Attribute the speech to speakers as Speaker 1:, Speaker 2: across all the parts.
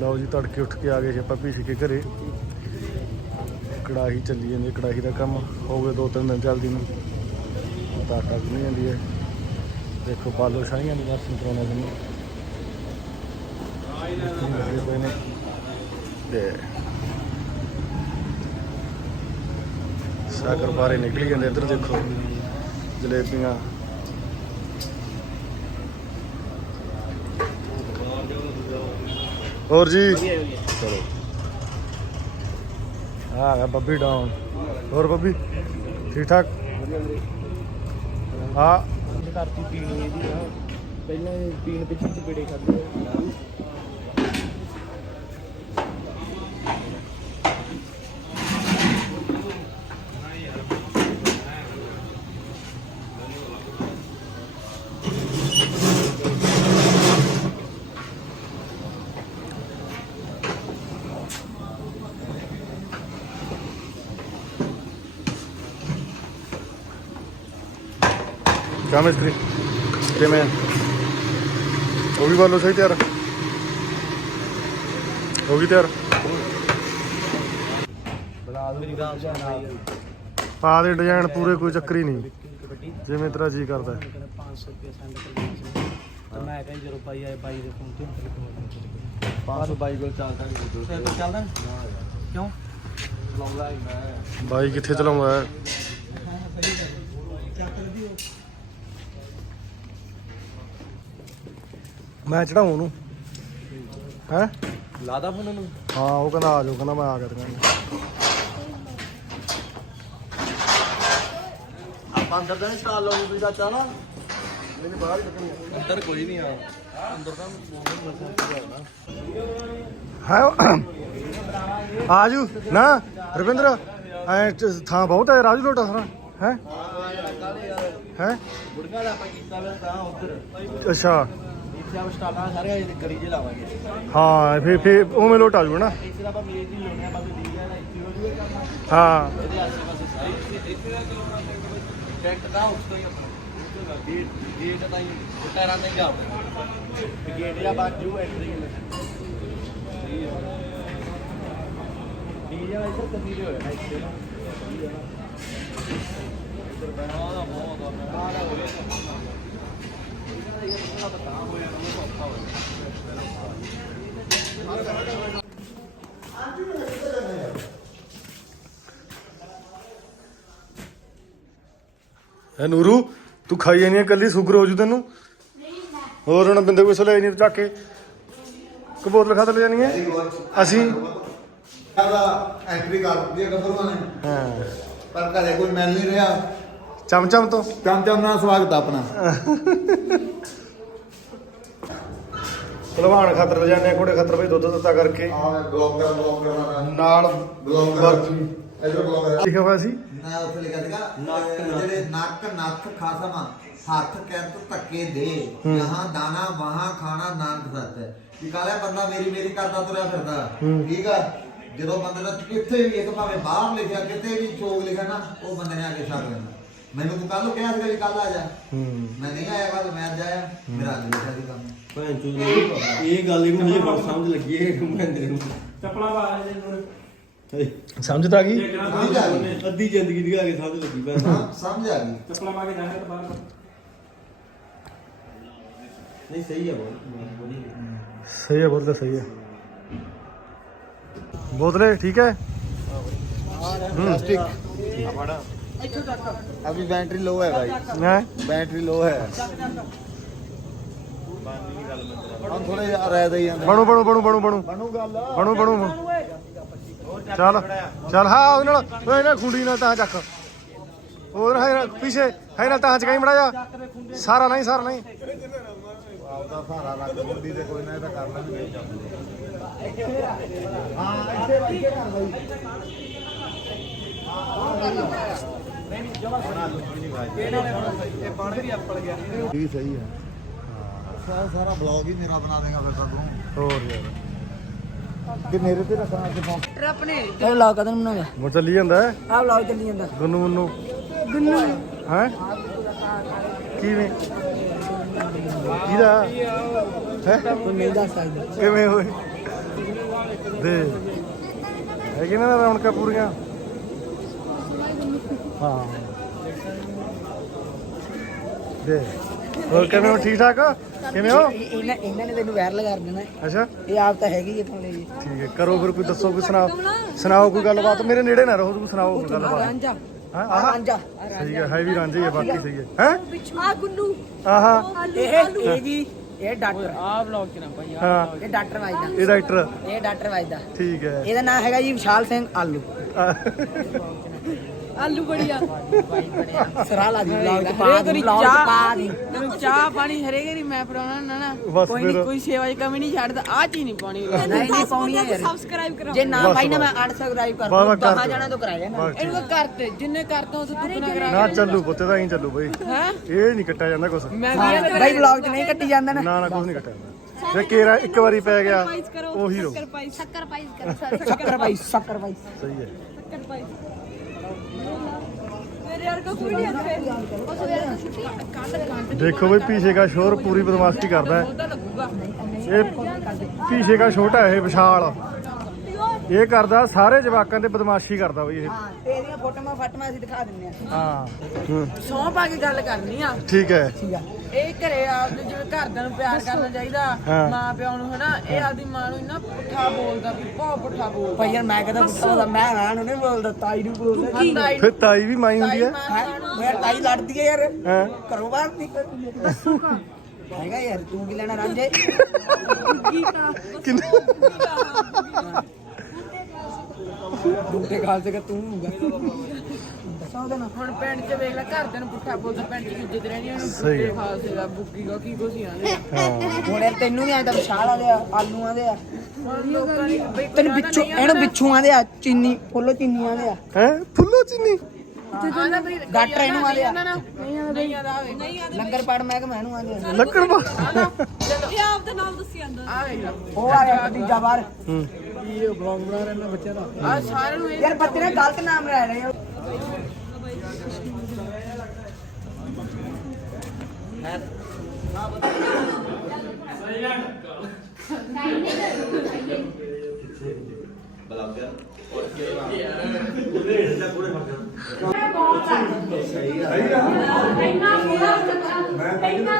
Speaker 1: ਲਓ ਜੀ, ਤੜਕੇ ਉੱਠ ਕੇ ਆ ਗਏ ਸੀ ਆਪਾਂ ਪੀਸ ਕੇ ਘਰੇ। ਕੜਾਹੀ ਚੱਲੀ ਜਾਂਦੀ ਹੈ ਕੜਾਹੀ ਦਾ ਕੰਮ ਹੋ ਗਏ ਦੋ ਤਿੰਨ ਦਿਨ ਚੱਲਦੀ ਨੂੰ। ਤਾਂ ਆਟਾ ਗੁੰਨੀ ਜਾਂਦੀ ਹੈ। ਦੇਖੋ ਬਾਲੋ ਸ਼ਾਹੀਆਂ ਦੇ ਦਰਸ਼ਨ ਕਰਾਉਣਾ ਜੀ ਤੇ ਸਾਗਰ ਬਾਰੇ ਨਿਕਲੀ ਜਾਂਦੇ ਇੱਧਰ ਦੇਖੋ। ਜਲੇਬੀਆਂ। ਹੋਰ ਜੀ? ਚਲੋ। ਆ ਗਿਆ ਬੱਬੀ ਡਾਊਨ ਹੋਰ ਬੱਬੀ? ਠੀਕ ਠਾਕ ਹਾਂ।
Speaker 2: ਧਰਤੀ ਪੀਣੀ ਇਹਦੀ ਪਹਿਲਾਂ ਪੀਣ ਪਿੱਛੇ ਚਪੇੜੇ ਖਾਦੇ
Speaker 1: ਕਿਆ ਮਿਸਤਰੀ ਕਿਵੇਂ ਉਹ ਵੀ ਬਾਲੋ ਸਹੀ ਤਿਆਰ ਹੋ ਗਈ ਤਿਆਰ ਪਾ ਦੇ ਡਿਜ਼ਾਈਨ ਪੂਰੇ ਕੋਈ ਚੱਕਰੀ ਨਹੀਂ। ਜਿਵੇਂ ਤੇਰਾ ਜੀ ਕਰਦਾ ਹੈ।
Speaker 2: 500 ਰੁਪਏ ਸੈਂਡ ਕਰ ਦਿੰਦੇ ਤੇ ਮੈਂ ਕਹਿੰਦਾ ਜਦੋਂ ਬਾਈ ਆਏ ਬਾਈ ਦੇ ਫੋਨ ਤੇ ਫਿਰ ਕੋਲ
Speaker 3: 500 ਬਾਈ ਕੋਲ ਚੱਲਦਾ ਨਹੀਂ
Speaker 2: ਚੱਲਦਾ? ਕਿਉਂ?
Speaker 3: ਚਲਾਉਂਦਾ ਹੀ ਮੈਂ।
Speaker 1: ਬਾਈ ਕਿੱਥੇ ਚਲਾਉਂਦਾ ਹੈ? ਮੈਂ ਚੜਾਉਂ ਉਹਨੂੰ। ਹੈ?
Speaker 3: ਲਾਦਾ ਫੋਨ ਨੂੰ
Speaker 1: ਹਾਂ ਉਹ ਕਹਿੰਦਾ ਆ ਜਾਓ ਕਹਿੰਦਾ ਮੈਂ ਆ ਗਿਆ
Speaker 3: ਆਪਾਂ ਅੰਦਰ ਤਾਂ ਨਹੀਂ ਸਟਾਲ ਲਾਉਣੀ ਤੁਸੀਂ ਚਾਚਾ ਨਾ। ਮੈਨੂੰ ਬਾਹਰ ਹੀ ਕੱਢਣੀ ਅੰਦਰ ਕੋਈ ਨਹੀਂ ਆ। ਅੰਦਰ ਤਾਂ
Speaker 1: ਹੈ ਆਜੂ ਨਾ ਰਵਿੰਦਰ ਐ ਚ- ਥਾਂ ਬਹੁਤ ਹੈ ਰਾਜੂ ਲੋਟਾ ਸਾਰਾ। ਹੈ? ਹੈ
Speaker 3: ਬੁੜੀਆਂ ਦਾ ਆਪਾਂ ਕੀਤਾ ਵੇ ਤਾਂ ਉੱਧਰ।
Speaker 1: ਅੱਛਾ।
Speaker 3: ਸਟਾਲਾਂ ਸਾਰੇ ਗਲੀ ਲਾਵਾਂਗੇ।
Speaker 1: ਹਾਂ ਫੇ ਫੇ ਉਵੇਂ ਲੋਟ ਆ ਜੂ ਨਾ।
Speaker 3: ਇੱਥੇ ਤਾਂ ਆਪਾਂ ਮੇਜ਼ ਹੀ ਲਾਉਣੇ ਆ ਬਸ ਠੀਕ ਹੈ ਇੱਥੇ ਹੋ ਜੂਗਾ ਕੰਮ
Speaker 1: ਹਾਂ।
Speaker 3: ਇਹਦੇ ਆਸੇ ਪਾਸੇ ਸਾਰੇ ਇੱਥੇ ਇੱਥੇ ਦਾ ਕਿਲੋਮੀਟਰ ਟੈਂਟ ਦਾ ਉਸ ਤੋਂ ਹੀ ਆਪਣਾ ਗੇਟ ਗੇਟ ਤਾਂ ਹੀ ਟਾਇਰਾਂ ਤੇ ਹੀ ਆਉਂਦਾ ਗੇਟ ਜਾਂ ਬਾਜੂ ਐਂਟਰੀ ਠੀਕ ਹੈ ਡੀਜੇ ਵਾਲਾ ਇੱਧਰ ਕੱਦੀ ਦੇ ਹੋਇਆ ਇੱਥੇ ਨਾ ਇੱਧਰ ਬਣਾ ਦਾ ਬਹੁਤ ਆ ਆਹ ਹੋ ਰਿਹਾ ਇਹ ਤਾਂ ਹੋਇਆ ਨਾ ਔਖਾ ਹੋਇਆ
Speaker 1: ਐ ਨੂਰੂ ਤੂੰ ਖਾਈ ਜਾਨੀ ਕੱਲੀ ਸ਼ੂਗਰ ਹੋ ਜੂ ਤੈਨੂੰ। ਹੋਰ ਹੁਣ ਬਿੰਦੇ ਕੋਈ ਸਲੇ ਨਹੀਂ ਚੱਕ ਕੇ। ਕਿ ਬੋਤਲ ਖਾ ਲੈ ਜਾਨੀ ਹੈ ਅਸੀਂ
Speaker 4: ਦਾ ਐਂਟਰੀ ਕਰ ਦਿੱਤੀ ਹੈ ਗੱਭਰੂਆਂ ਨੇ।
Speaker 1: ਹਾਂ।
Speaker 4: ਪਰ ਘਰੇ ਕੋਈ ਮਿਲ ਨਹੀਂ ਰਿਹਾ।
Speaker 1: ਚਮਚਮ ਤੋਂ।
Speaker 4: ਚਮ ਚਮ ਨਾਲ ਸਵਾਗਤ ਆ ਆਪਣਾ।
Speaker 1: ਭਲਵਾਨ ਖਾਤਰ ਵਜਾਨੇ ਕੋੜੇ ਖਾਤਰ ਬਈ ਦੁੱਧ ਦਿੱਤਾ ਕਰਕੇ।
Speaker 4: ਆ ਬਲੌਗਰ ਬਲੌਗਰ
Speaker 1: ਨਾਲ
Speaker 4: ਬਲੌਗਰ ਇਧਰ ਬਲੌਗਰ
Speaker 1: ਲਿਖਿਆ ਹੋਇਆ ਸੀ।
Speaker 4: ਨਾ ਉੱਥੇ ਲਿਖਿਆ ਸੀਗਾ ਜਿਹੜੇ ਨੱਕ ਨੱਥ ਖਸਮ ਹੱਥ ਕਹਿੰਤ ਧੱਕੇ ਦੇ। ਯਹਾਂ ਦਾਣਾ ਵਹਾਂ ਖਾਣਾ ਨਾਨਕ ਸੱਚ ਹੈ ਕੀ ਕਾਲਿਆ ਬੰਦਾ ਮੇਰੀ ਮੇਰੀ ਕਰਦਾ ਤੁਰਿਆ ਫਿਰਦਾ? ਠੀਕ ਆ? ਜਦੋਂ ਬੰਦੇ ਦਾ ਕਿੱਥੇ ਵੀ ਇੱਕ ਭਾਵੇਂ ਬਾਹਰ ਲਿਖਿਆ ਕਿਤੇ ਵੀ ਚੋਗ ਲਿਖਿਆ ਨਾ ਉਹ ਬੰਦੇ ਨੇ ਆ ਕੇ ਛੱਡ ਲੈਣਾ ਮੈਨੂੰ ਤੂੰ ਕੱਲ ਨੂੰ ਕਿਹਾ ਸੀਗਾ ਵੀ ਕੱਲ ਆ ਜਾ।
Speaker 1: ਹੂੰ।
Speaker 4: ਮੈਂ ਨਹੀਂ ਆਇਆ ਕੱਲ ਮੈਂ ਅੱਜ ਆਇਆ। ਮੇਰਾ ਅੱਜ ਲਿਖਿਆ ਸੀ ਕੰਮ
Speaker 3: ਭੈਣ ਚੋਦ ਇਹ ਗੱਲ ਹੀ ਮੈਨੂੰ ਬੜ ਸਮਝ ਲੱਗੀ ਹੈ ਮਹਿੰਦਰ ਨੂੰ
Speaker 2: ਚੱਪਲਾਂ ਪਾ ਹੁਣ
Speaker 1: ਸਮਝ ਤਾਂ ਆ ਗਈ
Speaker 4: ਸਮਝ ਆ ਗਈ
Speaker 3: ਅੱਧੀ ਜ਼ਿੰਦਗੀ ਦੀ ਆ ਕੇ ਸਮਝ ਲੱਗੀ ਭੈਣ
Speaker 4: ਹਾਂ, ਸਮਝ ਆ ਗਈ
Speaker 2: ਚੱਪਲਾਂ ਪਾ ਕੇ ਜਾਣਾ ਤਾਂ ਬਾਹਰ
Speaker 3: ਨਹੀਂ ਸਹੀ ਹੈ ਬਹੁਤ ਵਧੀਆ
Speaker 1: ਸਹੀ ਹੈ ਬੋਤਲ ਸਹੀ ਹੈ ਬੋਤਲੇ ਠੀਕ ਹੈ
Speaker 4: प्लास्टिक अभी बैटरी लो है भाई
Speaker 1: ਹੈ
Speaker 4: बैटरी लो है हम थोड़े यार रह गए हैं
Speaker 1: ਬਣੂ ਬਣੂ ਬਣੂ ਬਣੂ ਬਣੂ
Speaker 4: बनू गल
Speaker 1: ਬਣੂ ਬਣੂ ਬਣੂ। ਚੱਲ ਚੱਲ ਹਾਂ ਉਹਦੇ ਨਾਲ ਉਹਦੇ ਨਾਲ ਖੁੰਡੀ ਨਾਲ ਤਾਂ ਚੱਕ। ਹੋਰ ਹੈ ਪਿੱਛੇ ਹੈ ਨਾਲ ਤਾਂ ਚਕਾਈ ਮੜਾ ਜਾ ਸਾਰਾ ਨਹੀਂ ਸਾਰਾ ਨਹੀਂ।
Speaker 4: ਆਪਦਾ ਸਾਰਾ ਰੱਖ ਖੁੰਡੀ ਤੇ ਕੋਈ ਨਾ ਤਾਂ ਕਰ ਲਾਂਗੇ ਹਾਂ ਇੱਥੇ ਇੱਥੇ ਕਰ ਲਈ ਨਹੀਂ ਨਹੀਂ ਜਮਾ ਇਹਨਾਂ ਨੇ
Speaker 3: ਇਹ ਬਣ ਵੀ ਅੱਪਲ ਗਿਆ
Speaker 4: ਇਹ ਸਹੀ ਹੈ। ਸਾਰਾ ਬਲੌਗ ਹੀ ਮੇਰਾ ਬਣਾ ਦੇਗਾ ਫਿਰ ਤਾਂ ਤੂੰ।
Speaker 1: ਹੋਰ ਯਾਰ।
Speaker 4: ਕਿ ਮੇਰੇ ਤੇ ਰੱਖਣਾ ਅੱਜ ਫੋਨ ਆਪਣੇ
Speaker 2: ਇਹ ਲਾਓ ਕਦਨ ਬਣਾਉਂਦਾ।
Speaker 1: ਮੋਟਰ ਚੱਲੀ ਜਾਂਦਾ
Speaker 2: ਆਹ ਲਾਓ ਚੱਲੀ ਜਾਂਦਾ।
Speaker 1: ਗੁੰਨੂ ਮੁੰਨੂ।
Speaker 2: ਗੁੰਨੂ।
Speaker 1: ਹੈ? ਕਿਵੇਂ? ਇਹਦਾ ਹੈ?
Speaker 2: ਕੋਈ ਨਹੀਂ ਦੱਸ ਸਕਦਾ।
Speaker 1: ਕਿਵੇਂ ਹੋਏ
Speaker 5: ਦੇ। ਹੈਗੇ ਨਾ ਰੌਣਕਾਂ ਪੂਰੀਆਂ? ਹਾਂ। ਦੇ। ਹੋਰ ਕਿਵੇਂ? ਹੋ ਠੀਕ ਠਾਕ? ਹੋ ਕਿਵੇਂ ਹੋ?
Speaker 6: ਇਹਨਾਂ ਇਹਨਾਂ ਨੇ ਤੈਨੂੰ ਵਾਇਰਲ ਕਰ ਦੇਣਾ।
Speaker 5: ਅੱਛਾ।
Speaker 6: ਇਹ ਆਪ ਤਾਂ ਹੈਗੀ ਹੈ ਥੋੜੇ ਜੀ
Speaker 5: ਠੀਕ ਹੈ ਕਰੋ ਫਿਰ ਕੋਈ ਦੱਸੋ ਕੋਈ ਸੁਣਾਓ ਸੁਣਾਓ ਕੋਈ ਗੱਲਬਾਤ। ਮੇਰੇ ਨੇੜੇ ਨਾ ਰਹੋ ਤੁਸੀਂ ਸੁਣਾਓ ਕੋਈ ਗੱਲਬਾਤ।
Speaker 6: ਰਾਂਝਾ।
Speaker 5: ਹਾਂ ਆਹ
Speaker 6: ਰਾਂਝਾ।
Speaker 5: ਸਹੀ ਹੈ ਹੈ ਵੀ ਰਾਂਝੇ ਹੀ ਹੈ ਬਾਕੀ ਸਹੀ ਹੈ। ਹੈ?
Speaker 7: ਆ ਗੁੰਨੂ
Speaker 5: ਆਹਾ।
Speaker 6: ਇਹ ਇਹ ਜੀ ਇਹ ਡਾਕਟਰ।
Speaker 3: ਆ ਵਲੌਗ ਚ ਨਾ ਭਾਈ
Speaker 5: ਹਾਂ।
Speaker 6: ਇਹ ਡਾਕਟਰ ਵਜਦਾ
Speaker 5: ਇਹ ਡਾਕਟਰ।
Speaker 6: ਇਹ ਡਾਕਟਰ ਵਜਦਾ
Speaker 5: ਠੀਕ ਹੈ।
Speaker 6: ਇਹਦਾ ਨਾਮ ਹੈਗਾ ਜੀ ਵਿਸ਼ਾਲ ਸਿੰਘ ਆਲੂ।
Speaker 7: ਆਲੂ ਬੜੀਆ।
Speaker 6: ਸਰਾ ਲਾ ਦੀ ਬਲੌਗ ਚ ਪਾ ਦੀ ਬਲੌਗ ਚ ਪਾ ਦੀ।
Speaker 8: ਤੈਨੂੰ ਚਾਹ ਪਾਣੀ ਹਰੇਕ ਦੀ ਮੈਂ ਪਰਾਉਣਾ ਨਾ ਨਾ।
Speaker 5: ਬਸ
Speaker 8: ਕੋਈ
Speaker 5: ਫਿਰ।
Speaker 8: ਨਹੀਂ ਕੋਈ ਸੇਵਾ ਦੀ ਕਮੀ ਨਹੀਂ ਛੱਡਦਾ ਆ ਚੀਜ਼ ਨਹੀਂ ਪਾਉਣੀ।
Speaker 6: ਨਹੀਂ ਨਹੀਂ ਪਾਉਣੀ ਹੈ ਯਾਰ।
Speaker 7: ਸਬਸਕ੍ਰਾਈਬ ਕਰਾਓ।
Speaker 6: ਜੇ ਨਾ ਭਾਈ ਨਾ। ਮੈਂ ਅਨਸਬਸਕ੍ਰਾਈਬ ਕਰ
Speaker 5: ਵਾਹ, ਵਾਹ,
Speaker 6: ਦੂੰ
Speaker 5: ਕਰ
Speaker 6: ਦਹਾਂ
Speaker 5: ਦਿਓ।
Speaker 6: ਜਣਾ ਤੋਂ ਕਰਾਇਆ ਨਾ
Speaker 8: ਇਹਨੂੰ ਤਾਂ ਕਰਤੇ ਜਿੰਨੇ ਕਰਤਾ ਉਹ ਤੂੰ ਨਾ ਕਰਾ
Speaker 5: ਨਾ ਚੱਲੂ ਪੁੱਤੇ ਦਾ ਹੀ ਚੱਲੂ ਬਈ।
Speaker 8: ਹੈ?
Speaker 5: ਇਹ ਨਹੀਂ ਕੱਟਿਆ ਜਾਂਦਾ ਕੁਛ।
Speaker 8: ਮੈਂ ਵੀ
Speaker 6: ਭਾਈ ਬਲੌਗ ਚ ਨਹੀਂ ਕੱਟੀ ਜਾਂਦਾ ਨਾ।
Speaker 5: ਨਾ ਨਾ ਕੁਛ ਨਹੀਂ ਕੱਟਿਆ ਜਾਂਦਾ। ਜੇ ਕੇਰਾ ਇੱਕ ਵਾਰੀ ਪੈ ਗਿਆ ਉਹੀ ਰੋ।
Speaker 7: ਸ਼ੱਕਰ ਪਾਈ ਸ਼ੱਕਰ ਪਾਈ ਕਰ।
Speaker 6: ਸ਼ੱਕਰ ਭਾਈ ਸ਼ੱਕਰ ਭਾਈ
Speaker 5: ਸਹੀ ਹੈ।
Speaker 7: ਸ਼ੱਕਰ ਪਾਈ ਮੇਰੇ ਯਾਰ ਕੋ ਕੋਈ ਨਹੀਂ ਇੱਥੇ ਉਹ ਸਵੇਰੇ ਤੋਂ ਛੁੱਟੀ ਕੱਲ ਕੱਲ
Speaker 5: ਦੇਖੋ ਬਈ ਪੀਛੇ ਦਾ ਸ਼ੋਰ ਪੂਰੀ ਬਦਮਾਸ਼ੀ ਕਰਦਾ ਹੈ।
Speaker 8: ਉਹਦਾ ਲੱਗੂਗਾ।
Speaker 5: ਇਹ ਪੀਛੇ ਦਾ ਛੋਟਾ ਹੈ ਇਹ ਵਿਸ਼ਾਲ। ਇਹ ਕਰਦਾ ਸਾਰੇ ਜਵਾਕਾਂ ਤੇ ਬਦਮਾਸ਼ੀ ਕਰਦਾ ਬਈ ਇਹ।
Speaker 6: ਹਾਂ ਤੇ ਇਹਦੀਆਂ ਫੋਟੋਆਂ ਫਾਟੋਆਂ ਅਸੀਂ ਦਿਖਾ ਦਿੰਦੇ ਆ
Speaker 5: ਹਾਂ। ਹੂੰ,
Speaker 8: ਸੌਂ ਪਾ ਕੇ ਗੱਲ ਕਰਨੀ ਆ।
Speaker 5: ਠੀਕ ਹੈ।
Speaker 6: ਠੀਕ ਆ।
Speaker 8: ਇਹ ਘਰੇ ਆਪਦੇ ਜਿਵੇਂ ਘਰਦਿਆਂ ਨੂੰ ਪਿਆਰ ਕਰਨਾ ਚਾਹੀਦਾ
Speaker 5: ਹਾਂ।
Speaker 8: ਮਾਂ ਪਿਓ ਨੂੰ ਹਨਾ? ਇਹ ਆਪਦੀ ਮਾਂ ਨੂੰ ਇੰਨਾ ਪੁੱਠਾ ਬੋਲਦਾ ਵੀ ਬਹੁਤ ਪੁੱਠਾ ਬੋਲਦਾ।
Speaker 6: ਭਾਈ ਯਾਰ ਮੈਂ ਕਹਦਾ ਪੁੱਛਦਾ ਉਹਦਾ ਮੈਂ ਹਾਂ ਨੂੰ ਨਹੀਂ ਬੋਲਦਾ ਤਾਈ ਨੂੰ ਬੋਲਦਾ।
Speaker 5: ਫਿਰ ਤਾਈ ਵੀ ਮਾਈ ਹੁੰਦੀ ਹੈ?
Speaker 6: ਯਾਰ ਤਾਈ ਲੜਦੀ ਹੈ ਯਾਰ।
Speaker 5: ਹਾਂ?
Speaker 6: ਘਰੋਂ ਬਾਹਰ ਨਿਕਲ ਹੈਗਾ ਯਾਰ ਤੂੰ ਕੀ ਲੈਣਾ ਰਾਂਝੇ?
Speaker 5: ਕਿੰਨੇ?
Speaker 6: ਦੂਟੇ ਖਾਲ ਤੂੰ ਹੋਊਗਾ। ਨਾ
Speaker 8: ਹੁਣ ਪਿੰਡ 'ਚ ਵੇਖ ਲੈ ਘਰਦਿਆਂ ਨੂੰ ਪੁੱਠਾ ਬੋਲਦਾ ਪਿੰਡ 'ਚ ਇੱਜ਼ਤ ਰਹਿਣੀ ਉਹਨੂੰ
Speaker 5: ਸਹੀ
Speaker 8: ਬੁੱਢੇ ਖਾਲ ਸੀਗਾ ਬੁੱਗੀ ਕੋ ਕੀ ਕੁਛ ਹੀ ਆਂਦੇ ਆ।
Speaker 5: ਹਾਂ।
Speaker 6: ਹੁਣ ਯਾਰ ਤੈਨੂੰ ਵੀ ਆਂਦਾ ਵਿਸ਼ਾਲ ਆਦੇ ਆ ਆਲੂਆਂ ਦੇ ਆ।
Speaker 8: ਹੁਣ ਲੋਕਾਂ ਨੇ ਬਈ
Speaker 6: ਤੈਨੂੰ ਬਿੱਛੂ ਇਹਨੂੰ ਬਿੱਛੂਆਂ ਦੇ ਆ ਚੀਨੀ ਫੁੱਲੋ ਚੀਨੀਆਂ ਦੇ ਆ।
Speaker 5: ਹੈ? ਫੁੱਲੋ ਚੀਨੀ?
Speaker 8: ਆਂਦਾ ਬਈ
Speaker 6: ਗਾਟਰ ਇਹਨੂੰ ਆਦੇ ਆ।
Speaker 8: ਨਹੀਂ ਆਦਾ ਨਹੀਂ
Speaker 6: ਲੰਗਰ ਪਾੜ ਮੈਂ ਕਿ ਮੈਨੂੰ ਆਦੇ ਆ।
Speaker 5: ਲੱਕੜ ਪਾ।
Speaker 7: ਇਹ ਆਪ ਦਾ ਨਾਮ ਦੱਸੀ ਜਾਂਦਾ।
Speaker 8: ਆ
Speaker 6: ਉਹ ਆ ਗਿਆ ਤੀਜਾ ਬਾਹਰ।
Speaker 5: ਹੂੰ।
Speaker 8: ਆ ਸਾਰਿਆਂ ਨੂੰ ਇਹ
Speaker 6: ਯਾਰ ਬੱਤੇ ਨੇ ਗਲਤ ਨਾਮ ਲੈ ਰਹੇ ਆ
Speaker 9: ਮੈਂ ਬਿਨਾ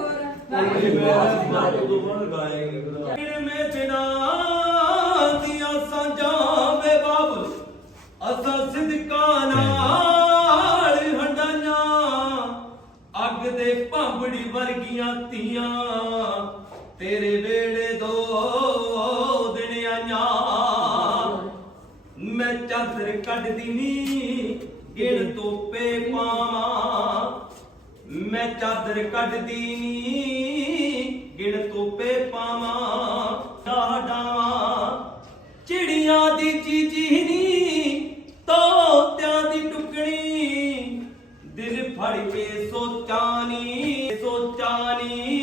Speaker 9: ਦੀਆਂ ਸਾਂਝਾਂ ਵੇ ਅੱਗ ਦੇ ਭਾਂਬੜੀ ਵਰਗੀਆਂ ਧੀਆਂ ਤੇਰੇ ਵੇੜੇ ਦੋ ਦਿਨ ਆਈਆਂ ਮੈਂ ਚਾਦਰ ਕੱਢਦੀ ਨੀ ਗਿਣ ਤੋਪੇ ਪਾਵਾਂ ਮੈਂ ਚਾਦਰ ਕੱਢਦੀ ਨੀ ਗਿਣ ਤੋਪੇ ਪਾਵਾਂ ਡਾਡਾਵਾਂ ਚਿੜੀਆਂ ਦੀ ਚੀਚੀ ਤੋਤਿਆਂ ਦੀ ਟੁਕਣੀ। ਦਿਲ ਫੜ ਕੇ ਸੋਚਾਂ ਨੀ ਸੋਚਾਂ ਨੀ।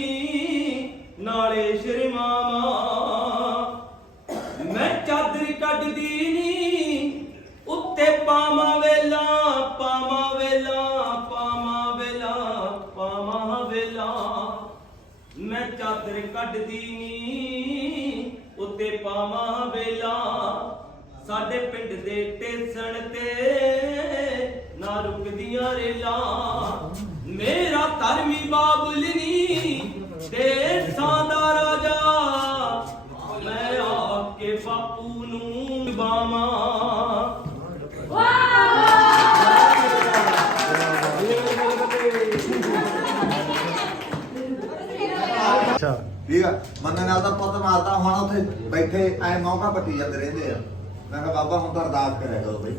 Speaker 9: ਕੱਢਦੀ ਨੀ। ਉੱਤੇ ਪਾਵਾਂ ਵੇਲਾ। ਸਾਡੇ ਪਿੰਡ ਦੇ ਟੇਸਣ ਤੇ ਨਾ ਰੁਕਦੀਆਂ ਰੇਲਾਂ। ਮੇਰਾ ਧਰਮੀ ਬਾਬੁਲ ਦੇਸਾਂ ਦਾ ਰਾਜਾ। ਮੈਂ ਆ ਕੇ ਬਾਪੂ ਨੂੰ ਬਾਵਾਂ
Speaker 4: ਠੀਕ ਆ? ਮੰਨੇ ਨਾਲ ਤਾਂ ਪੁੱਤ ਮਾਰਦਾ ਹੁਣ ਉੱਥੇ ਬੈਠੇ ਐ ਮੌਕਾ ਪੱਟੀ ਜਾਂਦੇ ਰਹਿੰਦੇ ਆ। ਮੈਂ ਕਿਹਾ ਬਾਬਾ ਹੁਣ ਤਾਂ ਅਰਦਾਸ ਕਰਿਆ ਕਰੋ ਬਈ।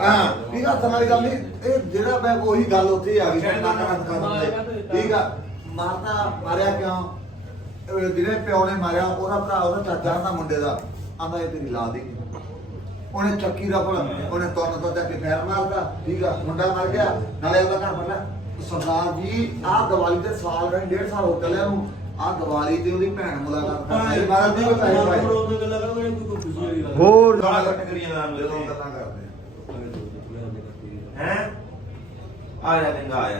Speaker 4: ਹਾਂ ਠੀਕ ਆ ਸਮਝ ਗੱਲ ਨਹੀਂ ਇਹ ਜਿਹੜਾ ਮੈਂ ਉਹੀ ਗੱਲ ਉੱਥੇ ਆ ਗਈ ਨਾ ਠੀਕ ਆ? ਮਾਰਦਾ ਮਾਰਿਆ ਕਿਉਂ? ਜਿਹਨੇ ਪਿਓ ਨੇ ਮਾਰਿਆ ਉਹਦਾ ਭਰਾ ਉਹਦਾ ਚਾਚਾ ਦਾ ਮੁੰਡੇ ਦਾ। ਆਂਦਾ ਇਹ ਤੇਰੀ ਲਾਦ ਹੀ ਉਹਨੇ ਚੱਕੀ ਦਾ ਫਲ ਉਹਨੇ ਤੁਰਨ ਤੋਂ ਚੱਕ ਕੇ ਫੇਰ ਮਾਰਦਾ। ਠੀਕ ਆ? ਮੁੰਡਾ ਮਰ ਗਿਆ। ਨਾਲੇ ਉਹਦਾ ਘਰ ਬੰਦਾ ਸਰਦਾਰ ਜੀ ਆਹ ਦੀਵਾਲੀ ਦੇ ਸਾਲ ਰਹੇ ਡੇਢ ਸਾਲ ਹੋ ਚੱਲਿਆ ਨੂੰ ਆਹ ਦੀਵਾਲੀ ਤੇ ਉਹਦੀ ਭੈਣ ਮੁਲਾਕਾਤ ਕਰਦੀ ਮਾਰਨ ਦੀ ਕੋਈ ਪੈਸੇ ਪਾਏ
Speaker 5: ਹੋਰ
Speaker 4: ਗਾਲਾਂ ਕੱਟ ਕਰੀਆਂ ਨਾਲ ਜਦੋਂ ਗੱਲਾਂ ਕਰਦੇ ਆ।
Speaker 10: ਹੈ? ਆ ਜਾ ਚੰਗਾ ਆਇਆ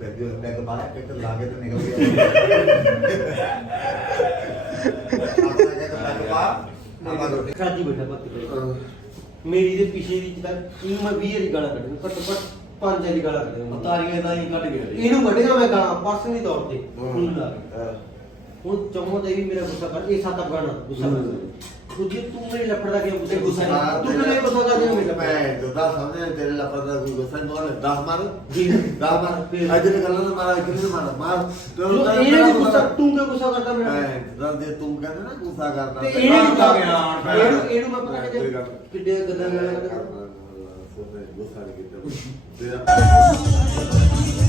Speaker 4: ਪੈਗ ਪੈਗ ਬਾਹਰ ਕਿੱਟ ਲਾ ਕੇ ਤੇ ਨਿਕਲ ਗਿਆ। ਆਪਣਾ ਕਹਿੰਦਾ ਪੈਗ ਪਾ ਆਪਾਂ ਰੋਟੀ
Speaker 3: ਖਾਜੀ ਬੈਠਾ ਪੱਤੀ ਮੇਰੀ ਦੇ ਪਿਛੇ ਦੀ ਜਿੱਦਾਂ ਇਹਨੂੰ ਮੈਂ 20 ਵਾਲੀ ਗਾਲਾਂ ਕੱਢੂੰ ਘੱਟੋ ਘੱਟ ਪੰਜ ਵਾਲੀ ਗਾਲਾਂ ਕੱਢੂੰ
Speaker 11: ਤਾਰੀਆਂ ਤਾਂ ਹੀ ਕੱਢ ਗਿਆ
Speaker 3: ਇਹਨੂੰ ਕੱਢੇਗਾ ਮੈਂ ਗਾਲਾਂ ਪਰਸਨਲੀ ਤੌਰ ਤੇ ਹੁਣ ਚੌਹਾਂ ਤੇ ਵੀ ਮੇਰਾ ਗੁੱਸਾ ਕਰ ਇਹ ਸੱਤ ਅਫਗਾਨਾ ਗੁੱਸਾ ਕਰ। ਦੂਜੀ ਤੂੰ ਮੇਰੇ ਲੱਪੜ ਦਾ ਕਿਉਂ ਗੁੱਸਾ ਗੁੱਸਾ ਨਹੀਂ ਤੂੰ ਕਿਵੇਂ ਗੁੱਸਾ ਕਰ ਰਿਹਾ ਮੇਰੇ
Speaker 4: ਮੈਂ ਜੋ ਦਾ ਸਮਝੇ ਤੇਰੇ ਲੱਪਰ ਦਾ ਕੋਈ ਗੁੱਸਾ ਨਹੀਂ ਹੋਣਾ 10 ਮਾਰ।
Speaker 3: ਜੀ।
Speaker 4: 10 ਮਾਰ। ਅੱਜ ਨੇ ਗੱਲਾਂ ਨਾ ਮਾਰਾ ਕਿੰਨੇ ਮਾਰ? ਮਾਰ। ਤੇ
Speaker 3: ਇਹ ਗੁੱਸਾ ਤੂੰ ਕਿਉਂ ਗੁੱਸਾ ਕਰਦਾ ਮੇਰਾ
Speaker 4: ਮੈਂ ਜਦੋਂ ਦੇ ਤੂੰ ਕਹਿੰਦਾ ਨਾ ਗੁੱਸਾ ਕਰਨਾ।
Speaker 3: ਤੇ ਵੀ
Speaker 4: ਗੁੱਸਾ
Speaker 3: ਕੀਤਾ ਇਹਨੂੰ ਇਹਨੂੰ ਮੈਂ ਪਤਾ ਕਿ ਕਿੱਡੇ ਗੱਲਾਂ ਗੱਲਾਂ ਕਰਦਾ।
Speaker 4: ਗੁੱਸਾ ਨਹੀਂ ਕੀਤਾ। Yeah.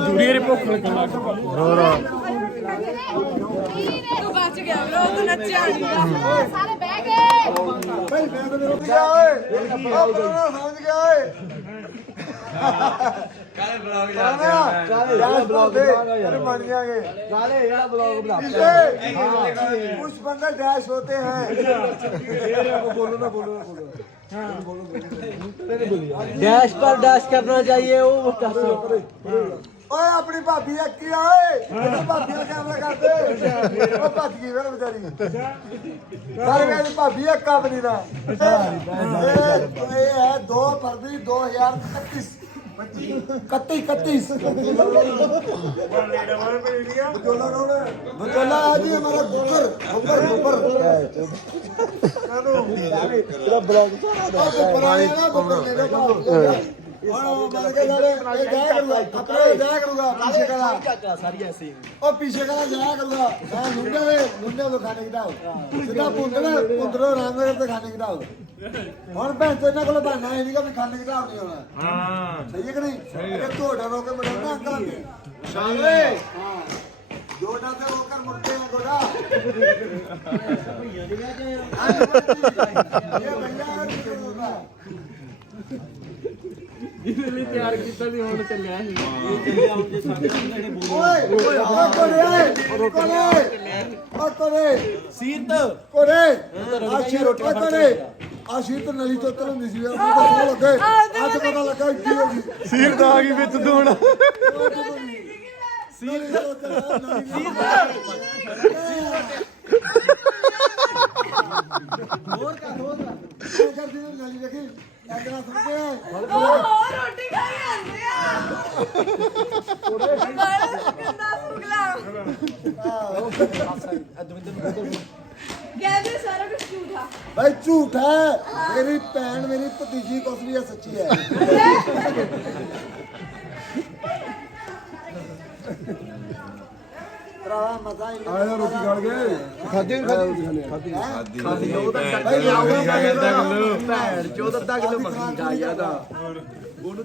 Speaker 5: ਦੂਰੀ ਰੇ ਭੁੱਖ ਲੱਗਣ ਲੱਗ ਪਈ ਹੋਰ
Speaker 7: ਤੂੰ ਬਚ ਗਿਆ ਬਰੋ ਤੂੰ ਨੱਚਿਆ ਨਹੀਂ ਸਾਰੇ ਬਹਿ ਗਏ ਭਾਈ ਮੈਂ ਤਾਂ ਰੁਕ
Speaker 5: ਗਿਆ ਓਏ ਆ ਪੁਰਾਣਾ ਸਮਝ ਗਿਆ ਓਏ ਕਾਲੇ ਬਲੌਗ ਚਾਲੇ ਯਾਰ ਬਲੌਗ ਅਰੇ ਬਣ ਜਾਗੇ
Speaker 12: ਚਾਲੇ यार ब्लॉग बनाते
Speaker 5: हैं कुछ बंदा डैश होते हैं
Speaker 12: बोलो ना बोलो ना बोलो डैश पर डैश करना चाहिए वो बता
Speaker 5: ਓਏ ਆਪਣੀ ਭਾਬੀ ਅੱਕੀ ਆ ਓਏ ਇਹਨੂੰ ਭਾਬੀ ਦਾ ਕੈਮਰਾ ਕਰਦੇ ਉਹ ਭੱਜ ਗਈ ਫਿਰ ਵਿਚਾਰੀ ਸਾਰੇ ਕਹਿੰਦੇ ਭਾਬੀ ਅੱਕਾ ਆਪਣੀ ਦਾ ਇਹ ਇਹ ਹੈ 2 ਫਰਵਰੀ 2031 31 31 बचोला आज ही हमारा गुगर गुगर गुगर
Speaker 12: तेरा ब्लॉग
Speaker 5: तो पानी वाला गुगर ले लो ਉਹ ਮੰਨ ਕੇ ਨਾਲੇ ਇਹ ਜਾਇਆ ਕਰੂਗਾ ਆਪਣੇ ਜਾਇਆ ਕਰੂਗਾ ਪਿੱਛੇ ਕਰਾ
Speaker 12: ਕਾਕਾ ਸਾਰੀ ਐਸੀ
Speaker 5: ਉਹ ਪਿੱਛੇ ਕਰਾ ਜਾਇਆ ਕਰੂਗਾ ਮੈਂ ਮੁੰਡੇ ਦੇ ਮੁੰਡੇ ਤੋਂ ਖਾਣੇ ਕਿਦਾਓ ਸਿੱਧਾ ਪੁੰਦਰਾ ਪੁੰਦਰੋ ਰੰਗ ਤੇ ਖਾਣੇ ਕਿਦਾਓ ਹੁਣ ਭੈਣ ਤੇ ਇਹਨਾਂ ਕੋਲ ਬਹਾਨਾ ਇਹ ਨਹੀਂਗਾ ਵੀ ਖਾਣੇ ਕਿਦਾਓ ਨਹੀਂ ਹੋਣਾ। ਹਾਂ। ਸਹੀ ਹੈ ਕਿ ਨਹੀਂ? ਇਹ ਤੁਹਾਡਾ ਰੋਕੇ ਬਣਾਉਣਾ ਅੰਕਲ ਨੇ ਸ਼ਾਲੇ ਹਾਂ। ਜੋੜਾ ਤੇ ਉਹ ਕਰ ਮੁਰਦੇ ਆ ਗੋੜਾ ਭਈਆ ਦੇ ਵਿੱਚ ਆ। ਇਹ ਬੰਦਾ
Speaker 3: ਜਿਹਦੇ ਲਈ ਤਿਆਰ ਕੀਤਾ ਸੀ ਹੁਣ ਚੱਲਿਆ ਸੀ
Speaker 5: ਓਏ ਓਏ ਓਏ ਕੋਲੇ ਓਏ ਕੋਲੇ ਓਏ ਕੋਲੇ
Speaker 4: ਸੀਰਤ
Speaker 5: ਕੋਲੇ ਆ ਸ਼ੀਰ ਓਏ ਕੋਲੇ ਆ ਸ਼ੀਰ ਤਾਂ ਨਲੀ ਤੋਂ ਉਤਰ ਹੁੰਦੀ ਸੀ ਉਹ ਤਾਂ ਪਤਾ ਲੱਗੇ ਅੱਜ ਪਤਾ ਲੱਗਾ ਕੀ ਹੋ ਗਈ
Speaker 1: ਸੀਰ ਤਾਂ ਆ ਗਈ ਵਿੱਚ ਦੋਣ
Speaker 5: ਸੀਰ ਤੋਂ ਉਤਰ ਨਲੀ ਹੋਰ ਕਾ ਹੋਰ ਕਾ ਕਰਦੀ ਨਲੀ ਵੇਖੀ ਐਕੜਾ ਸੁਣ ਕੇ
Speaker 7: ਓਹ ਰੋਟੀ ਖਾ ਕੇ ਆਉਂਦੇ ਆ ਬੜਾ ਗੰਦਾ ਸੁਗਲਾ ਕਹਿੰਦੇ ਸਾਰਾ ਕੁਝ ਝੂਠਾ
Speaker 5: ਭਾਈ ਝੂਠਾ ਹੈ ਮੇਰੀ ਭੈਣ ਮੇਰੀ ਭਤੀਜੀ ਕੁਛ ਵੀ ਹੈ ਸੱਚੀ ਹੈ ਭਰਾਵਾ ਮਜ਼ਾ ਹੀ ਆਇਆ ਰੋਟੀ ਖਾ ਗਏ ਖਾਦੇ ਖਾਦੇ ਖਾਦੀ ਖਾਦੀ ਉਹ ਤਾਂ ਸੱਟਾ ਹੀ ਆਉਗਾ
Speaker 4: ਭੈਣ ਚੋ ਤਾਂ ਅੱਧਾ ਕਿਲੋ ਮੱਖੀ ਖਾ ਗਿਆ ਤਾਂ ਉਹਨੂੰ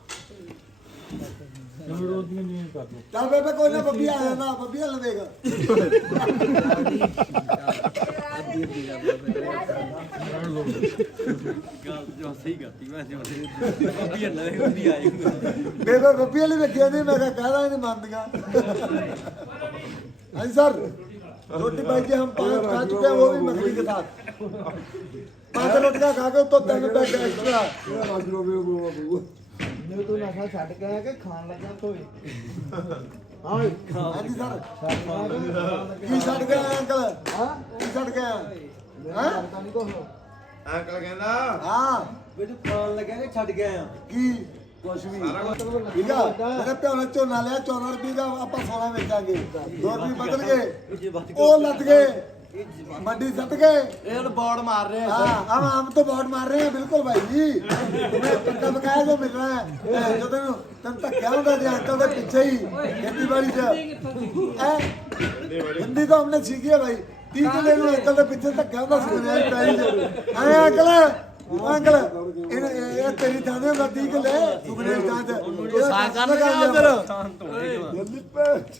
Speaker 5: ਚੱਲ ਬੇਬੇ ਕੋਈ ਨਾ ਬੱਬੀ ਆ ਜਾਣਾ ਬੱਬੀ ਹਲ ਦੇਗਾ
Speaker 4: ਗੱਲ ਜੋ ਸਹੀ ਕਰਤੀ ਮੈਂ ਜੋ ਬੱਬੀ ਹੱਲਾ ਦੇ ਹੁੰਦੀ ਆਈ
Speaker 5: ਬੇਬੇ ਬੱਬੀ ਵਾਲੀ ਵੇਖਿਆ ਨਹੀਂ ਮੈਂ ਕਿਹਾ ਕਹਦਾ ਨਹੀਂ ਮੰਨਦੀਆਂ हाँ सर रोटी भाई जी हम पांच खा चुके हैं वो भी मछली के साथ पांच रोटियां खा के तो तीन पैक एक्स्ट्रा
Speaker 3: ਮੈਨੂੰ ਤੂੰ ਨਸ਼ਾ ਛੱਡ ਕੇ ਆਇਆ ਕਿ ਖਾਣ ਲੱਗਾ
Speaker 5: ਧੋਏ ਹਾਂ ਕੀ ਛੱਡ ਕੇ ਆਇਆ ਅੰਕਲ? ਹਾਂ? ਛੱਡ ਕੇ ਆਇਆ? ਹਾਂ?
Speaker 3: ਪਤਾ ਨਹੀਂ ਕੋਹ
Speaker 11: ਅੰਕਲ ਕਹਿੰਦਾ
Speaker 5: ਹਾਂ।
Speaker 4: ਮੈਨੂੰ ਖਾਣ ਲੱਗਾ ਕਿ ਛੱਡ ਕੇ ਆਇਆ?
Speaker 5: ਕੀ? ਕੁਛ ਵੀ। ਠੀਕ ਆ। ਮੇਰੇ ਪਿਓ ਨੇ ਝੋਨਾ ਲਿਆ 14 ਰੁਪਏ ਦਾ ਆਪਾਂ ਸੋਨਾ ਵੇਚਾਂਗੇ। 2 ਰੁਪਏ ਬਦਲ ਗਏ। ਉਹ ਲੱਦ ਗਏ। मंडी जीत
Speaker 4: गए एयर बॉर्ड मार रहे हैं
Speaker 5: हाँ हम हम तो बॉर्ड मार रहे हैं बिल्कुल भाई जी तुम्हें धक्का बकाया जो मिल रहा है जो तेन तेन धक्या होता जी अंकल के पीछे ही खेती बाड़ी से हिंदी तो हमने सीखी है भाई तीन दिन अंकल के पीछे धक्या होता सीख रहे हैं अंकल ਅੰਕਲ ਇਹ ਇਹ ਤੇਰੀ ਥਾਂ ਦੇ ਹੁੰਦਾ 30 ਕਿੱਲੇ ਸੁਪਨੇ ਥਾਂ ਤੇ ਇਹ ਸਾਗਰ ਨਾ ਉਧਰ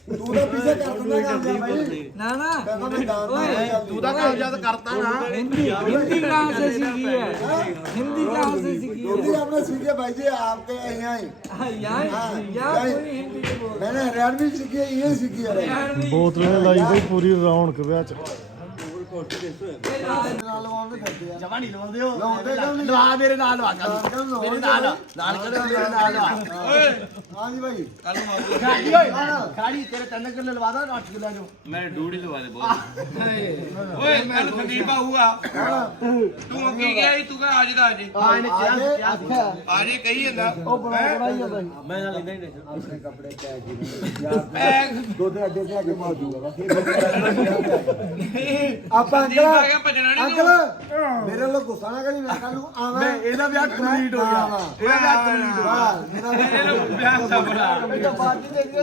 Speaker 5: ਤੂੰ ਤਾਂ ਪਿੱਛੇ ਕਰ ਦਿੰਦਾ ਕੰਮ
Speaker 3: ਭਾਈ ਨਾ
Speaker 5: ਨਾ।
Speaker 4: ਤੂੰ ਤਾਂ ਕਾਗਜ਼ਾਤ ਕਰਤਾ ਨਾ।
Speaker 3: ਹਿੰਦੀ ਹਿੰਦੀ ਕਹਾਂ ਸੇ ਸਿੱਖੀ ਹੈ
Speaker 5: ਹਿੰਦੀ ਕਹਾਂ ਸੇ ਸਿੱਖੀ ਹੈ ਹਿੰਦੀ ਆਪਨੇ ਸਿੱਖੀ ਭਾਈ
Speaker 3: ਜੀ ਆਪ
Speaker 5: ਤੇ
Speaker 3: ਆਏ
Speaker 5: ਆਏ
Speaker 3: ਯਾਰ ਯਾਰ ਕੋਈ ਹਿੰਦੀ
Speaker 5: ਬੋਲ ਮੈਨੇ ਹਰਿਆਣਵੀ ਸਿੱਖੀ ਇਹ ਸਿੱਖੀ ਹੈ ਬਹੁਤ
Speaker 1: ਵੇਲੇ ਲਾਈ ਬਈ ਪੂਰੀ ਰੌਣਕ ਵਿਆਹ ਚ
Speaker 5: ਨਾਲ ਲਵਾਉਂਦੇ ਫਿਰਦੇ ਆ
Speaker 4: ਜਮਾ ਨਹੀਂ ਲਵਾਉਂਦੇ ਹੋ
Speaker 5: ਲਾਉਂਦੇ ਕਿਉਂ ਨਹੀਂ
Speaker 4: ਲਵਾ ਮੇਰੇ ਨਾਲ ਲਵਾ ਕੱਲ
Speaker 5: ਮੇਰੇ
Speaker 4: ਮੇਰੇ ਨਾਲ ਨਾਲ ਕਰ ਮੇਰੇ ਨਾਲ ਲਵਾ
Speaker 5: ਹਾਂ ਜੀ ਭਾਈ
Speaker 4: ਕੱਲ ਨੂੰ ਖਾੜੀ ਓਏ ਖਾੜੀ ਤੇਰੇ ਤਿੰਨ ਕਿਲੋ ਲਵਾ ਦਾਂ 8 ਕਿਲੋ ਜੋ
Speaker 10: ਮੈਂ ਡੂੜੀ ਲਵਾ ਦੇ ਬਹੁਤ ਓਏ ਕੱਲ ਸੰਦੀਪ ਆਊਗਾ ਤੂੰ ਕੀ ਗਿਆ ਸੀ ਤੂੰ ਕਹ ਅੱਜ ਦਾ ਅੱਜ
Speaker 4: ਹਾਂ ਇਹਨੇ ਕਿਹਾ ਕਿਹਾ
Speaker 10: ਅੱਜ ਹੀ ਕਹੀ ਜਾਂਦਾ
Speaker 3: ਉਹ ਬਣਾ ਬਣਾਈ ਜਾਂਦਾ ਸੀ।
Speaker 4: ਮੈਂ ਨਾਲ ਲੈਂਦਾ ਹੀ ਨਹੀਂ
Speaker 5: ਆਪਣੇ ਕੱਪੜੇ ਕਹਿ ਜੀ ਦੋਦੇ ਅੱਡੇ ਤੇ ਆ ਕੇ ਮਾਰ ਦੂਗਾ ਆਪਾਂ ਅੰਕਲ
Speaker 10: ਆ ਗਿਆ ਭੱਜਣਾ ਨਹੀਂ ਤੂੰ।
Speaker 5: ਅੰਕਲ ਮੇਰੇ ਲੋਕ ਗੁੱਸਾ ਨਾ ਕਰੀ ਮੈਂ ਕੱਲ ਨੂੰ ਆਵਾਂ।
Speaker 4: ਮੈਂ ਇਹਦਾ ਵਿਆਹ ਕੰਪਲੀਟ ਹੋ ਗਿਆ। ਇਹਦਾ ਵਿਆਹ ਕੰਪਲੀਟ ਹੋ ਗਿਆ।
Speaker 5: ਹਾਂ ਮੇਰਾ
Speaker 10: ਇਹਨੂੰ ਵਿਆਹ ਸਫਲਾ
Speaker 5: ਇਹ ਤਾਂ ਬਾਤ ਨਹੀਂ ਦੇਖਦੇ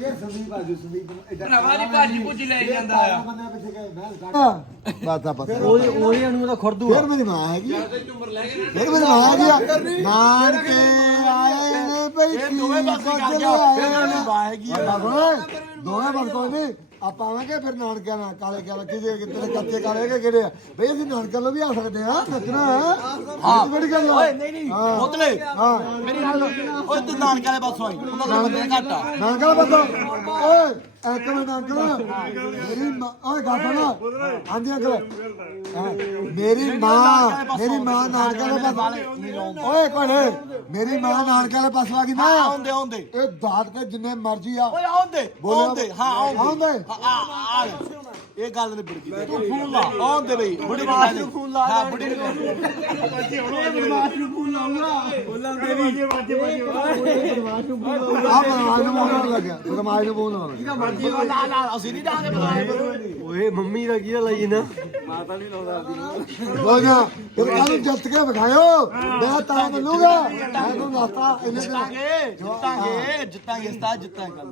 Speaker 5: ਇਹ ਸੰਦੀਪ ਆਜੂ ਸੰਦੀਪ ਨੂੰ ਐਡਾ
Speaker 10: ਭਰਾਵਾ ਦੀ ਭਾਜੀ ਭੁੱਜੀ ਲੈ ਜਾਂਦਾ ਆ।
Speaker 5: ਬੰਦੇ ਪਿੱਛੇ ਗਏ ਮੈਂ ਬਾਤਾਂ ਪਤਾ
Speaker 4: ਉਹੀ ਉਹੀ ਨੂੰ ਤਾਂ ਖੁਰਦੂ
Speaker 5: ਫਿਰ ਮੇਰੀ ਮਾਂ ਹੈਗੀ। ਫਿਰ ਮੇਰੀ ਮਾਂ ਹੈਗੀ ਆ। ਨਾਨਕੇ ਆਏ ਨੇ ਭਈ
Speaker 4: ਇਹ ਦੋਵੇਂ ਪਾਸੇ ਕਰ ਗਿਆ ਫਿਰ ਉਹਨੇ ਆ।
Speaker 5: ਦੋਵੇਂ ਬਸ ਕੋਈ ਨਹੀਂ ਆਪਾਂ ਆਵਾਂਗੇ ਫਿਰ ਨਾਨਕਿਆਂ ਨਾਲ ਕਾਲੇ ਕਾਲੇ ਕਿਹਦੇ ਕਿਤੇ ਕੱਚੇ ਕਾਲੇ ਕਿ ਕਿਹੜੇ ਆ। ਬਈ ਅਸੀਂ ਨਾਨਕਿਆਂ ਨੂੰ ਵੀ ਆ ਸਕਦੇ ਆ ਨੱਚਣਾ ਹਾਂ? ਬੜੀ ਗੱਲ
Speaker 4: ਓਏ ਨਹੀਂ ਨਹੀਂ
Speaker 5: ਹਾਂ।
Speaker 4: ਬੋਤਲੇ
Speaker 5: ਹਾਂ।
Speaker 4: ਮੇਰੀ ਗੱਲ ਓਏ ਤੂੰ ਨਾਨਕ ਵਾਲੇ ਪਾਸੋਂ ਆਈ। ਉਹਨਾਂ ਦਾ ਬੰਦੇ ਘੱਟ ਆ।
Speaker 5: ਨਾਨਕਾ ਬੰਦਾ ਓਏ ਇੱਕ ਮਿੰਟ ਅੰਕਲ। ਮੇਰੀ ਮਾਂ ਓਏ ਗੱਲ ਸੁਣ। ਹਾਂਜੀ ਅੰਕਲ। ਹਾਂ, ਮੇਰੀ ਮਾਂ ਮੇਰੀ ਮਾਂ ਨਾਨਕਾ ਦੇ ਪਾਸ ਓਏ ਕੋਲੇ ਮੇਰੀ ਮਾਂ ਨਾਨਕਾ ਦੇ ਪਾਸ ਆ ਗਈ ਮੈਂ
Speaker 4: ਆਉਂਦੇ ਆਉਂਦੇ।
Speaker 5: ਇਹ ਦਾਦ ਕੇ ਜਿੰਨੇ ਮਰਜ਼ੀ ਆ।
Speaker 4: ਓਏ ਆਉਂਦੇ ਹਾਂ ਆਉਂਦੇ।
Speaker 5: ਆਉਂਦੇ?
Speaker 4: ਆ ਆ ਇਹ ਗੱਲ ਨੇ ਬਿੜ ਗਈ ਤੂੰ ਫੋਨ ਲਾ। ਆਉਂਦੇ ਬਈ ਬੁੜੀ ਬਾਤ ਨੂੰ ਫੋਨ ਲਾ ਹਾਂ ਬੁੜੀ ਨੂੰ ਨੂੰ ਫੋਨ ਲਾਉਂਗਾ ਬੋਲਾਂਦੇ ਵੀ
Speaker 5: ਆ ਬਦਮਾਸ਼ ਨੂੰ ਬੋਲਣ ਲੱਗਿਆ ਬਦਮਾਸ਼ ਨੂੰ ਬੋਲਣ ਲੱਗਿਆ
Speaker 4: ਅਸੀਂ ਨਹੀਂ ਡਾਂਗੇ ਬੁਲਾਏ
Speaker 3: ਓਏ ਮੰਮੀ ਦਾ ਕੀ ਲਈ ਨਾ?
Speaker 5: ਲੋ ਜਾ ਫਿਰ ਕੱਲ ਜਿੱਤ ਕੇ ਵਿਖਾਇਓ। ਮੈਂ ਤਾਂ ਮੰਨੂਗਾ ਮੈਨੂੰ ਨਾਤਾ ਇਹਨੇ ਦਿਨ
Speaker 4: ਜਿੱਤਾਂਗੇ। ਜਿੱਤਾਂਗੇ। ਜਿੱਤਾਂਗੇ। ਉਸਤਾਦ ਜਿੱਤਾਂਗੇ। ਕੱਲ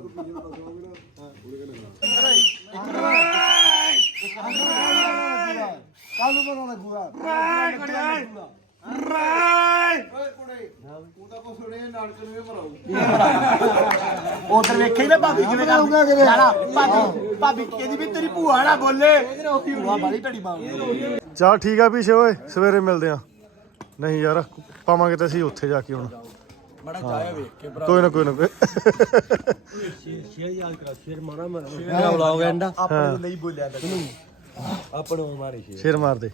Speaker 4: ਉਧਰ ਵੇਖੇ ਨਾ ਭਾਬੀ ਕਿਵੇਂ
Speaker 5: ਬਣਾਉਂਗਾ
Speaker 4: ਕਰਦੀ
Speaker 5: ਕਿਵੇਂ?
Speaker 4: ਨਾ ਭਾਬੀ ਭਾਬੀ ਕਹਿੰਦੀ ਵੀ ਤੇਰੀ ਭੂਆ ਨਾ ਬੋਲੇ। ਭੂਆ ਬਾਲੀ ਢੜੀ ਮਾਰ
Speaker 1: ਚੱਲ ਠੀਕ ਆ ਪਿਛੇ ਓਏ ਸਵੇਰੇ ਮਿਲਦੇ ਆ। ਨਹੀਂ ਯਾਰ ਪਾਵਾਂਗੇ ਤੇ ਅਸੀਂ ਉੱਥੇ ਜਾ ਕੇ ਹੁਣ।
Speaker 4: ਬੜਾ ਜਾਇਆ ਵੇਖ ਕੇ
Speaker 1: ਕੋਈ ਨਾ ਕੋਈ ਨਾ ਕੋਈ
Speaker 3: ਸ਼ੇਰ ਯਾਦ ਕਰਾ ਸ਼ੇਰ ਮਾਰਾ ਮਾਰਾ ਮੇਰਾ। ਬਲੌਗ ਐਂਡ
Speaker 4: ਆਪਣੇ ਲਈ ਬੋਲਿਆ
Speaker 3: ਆਪਣੋਂ ਮਾਰੇ ਸ਼ੇਰ।
Speaker 1: ਸ਼ੇਰ ਮਾਰ ਦੇ